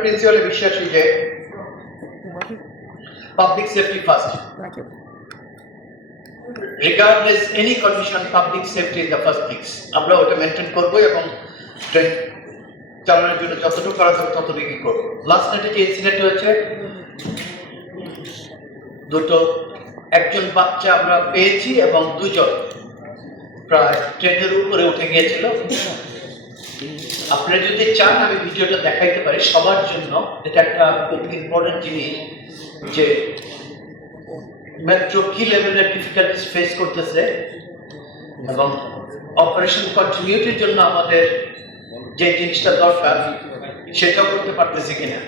প্রিন্সিপালে বিশ্বাসী যে public safety first, regardless any condition public safety is the first things. আমরা ওটা মেনটেন করবো এবং ট্রেন চালানোর জন্য যতটুকু করা যাবে ততটুকুই করবো। লাস্ট নাইটে যে ইনসিডেন্ট হয়েছে, একজন বাচ্চা আমরা পেয়েছি এবং দুজন প্রায় ট্রেনের উপরে উঠে গিয়েছিল। আপনারা যদি চান আমি ভিডিওটা দেখাইতে পারি সবার জন্য। এটা একটা খুব ইম্পর্টেন্ট জিনিস যে মেট্রো কি লেভেলের ডিফিকাল্টিস ফেস করতেছে এবং অপারেশন কন্টিনিউটির জন্য আমাদের যে জিনিসটা দরকার সেটাও করতে পারতেছে কিনা।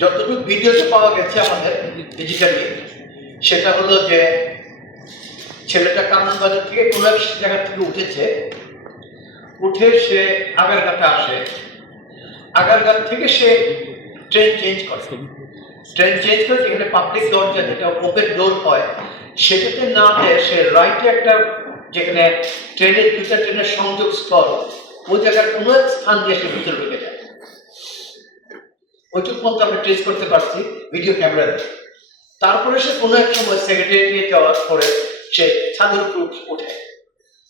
যতটুকু ভিডিওতে পাওয়া গেছে আমাদের ডিজিটালি, সেটা হলো যে ছেলেটা কামরাঙ্গবাজার থেকে কোনো এক জায়গা থেকে উঠেছে, উঠে সে আগারগাঁতে আসে, আগারগাঁ থেকে সে ট্রেন চেঞ্জ করে যেখানে পাবলিক দরজা যেটা ওপেন ডোর হয় সেটাতে না দেয় সে রাইটে একটা যেখানে দুটা ট্রেনের সংযোগ স্থল, ওই জায়গার কোনো এক স্থান দিয়ে সে ভিতরে ঢুকে যায়। ওইটুকু পর্যন্ত আমরা ট্রেস করতে পারছি ভিডিও ক্যামেরা। তারপরে সে কোনো এক সময় সেক্রেটারি যাওয়ার পরে সে ছাদের উপর উঠে,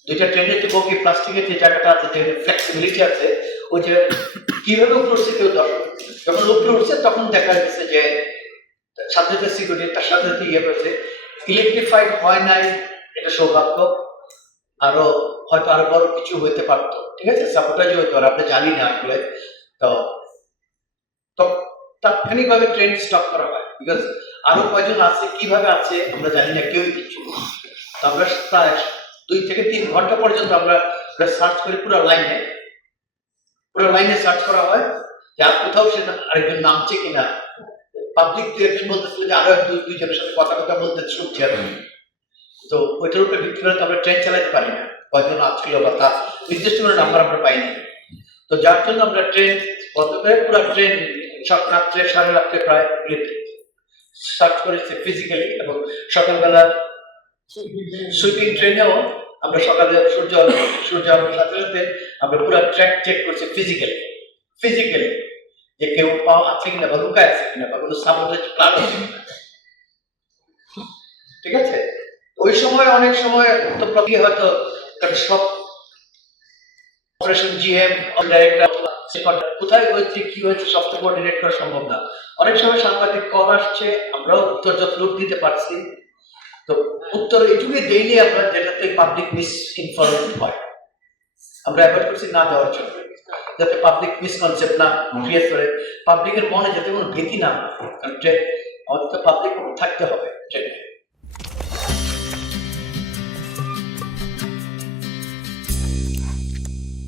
দুইটা ট্রেনের যে বগি প্লাস্টিকের যে জায়গাটা আছে, যে ফ্লেক্সিবিলিটি আছে, ওই যে কিভাবে উপরে উঠছে কেউ যখন উপরে উঠছে তখন দেখা যাচ্ছে যে সাথে সিকিউরিটি তার সাথে ইয়ে করেছে, ইলেকট্রিফাইড হয় নাই, এটা সৌভাগ্য। আরো হয়তো আরো বড় কিছু হইতে পারতো, ঠিক আছে, সাপোর্টাইজ হইতে পারে, আপনি জানি না আসলে। তো তাৎক্ষণিক ভাবে ট্রেন স্টপ করা হয়, বিকজ আরো কয়জন আছে কিভাবে আছে আমরা জানি না, কেউই কিছু। আমরা প্রায় 2 থেকে 3 ঘন্টা পর্যন্ত আমরা সার্চ করি, পুরো লাইনে সার্চ করা হয় যে আর কোথাও সে আরেকজন নামছে কিনা। পাবলিক একজন বলতেছিল যে আরো দুইজনের সাথে কথা বলতে শুনছি আর। তো ওইটার উপরে ভিত্তি করে আমরা ট্রেন চালাতে পারি না, কয়জন আসছিল বা তার নির্দিষ্ট করে নাম্বার আমরা পাইনি। তো যার জন্য আমরা ট্রেন পুরো ট্রেন সব রাত্রে 7:30 প্রায় সার্চ করেছি ফিজিক্যালি, এবং সকালবেলা সুইপিং ট্রেনেও আমরা সকালে সূর্য আলোর সাথে সাথে আমরা পুরো ট্র্যাক চেক করছি ফিজিক্যালি যে কেউ পাওয়া আছে কিনা বা লুকায় আছে কিনা বা কোনো সাপোর্টেজ প্ল্যান আছে কিনা, ঠিক আছে। ওই সময় অনেক সময় তো প্রতি হয়তো সব অপারেশন জিএম কোথায় হয়েছে কি হয়েছে সব তো কোঅর্ডিনেট করা সম্ভব না। অনেক সময় সাংবাদিক কল আসছে, আমরাও উত্তর যতটুকু দিতে পারছি। তো উত্তর এটুকুই দেইনি আমরা, যেটাতে পাবলিক মিসইনফরমেশন হয় আমরা অ্যাভয়েড করছি না দেওয়ার জন্য, যাতে পাবলিক মিসকনসেপ্ট না ক্রিয়েট করে, পাবলিকের মনে যাতে কোনো ভীতি না। কারণ আমাদের তো পাবলিক থাকতে হবে।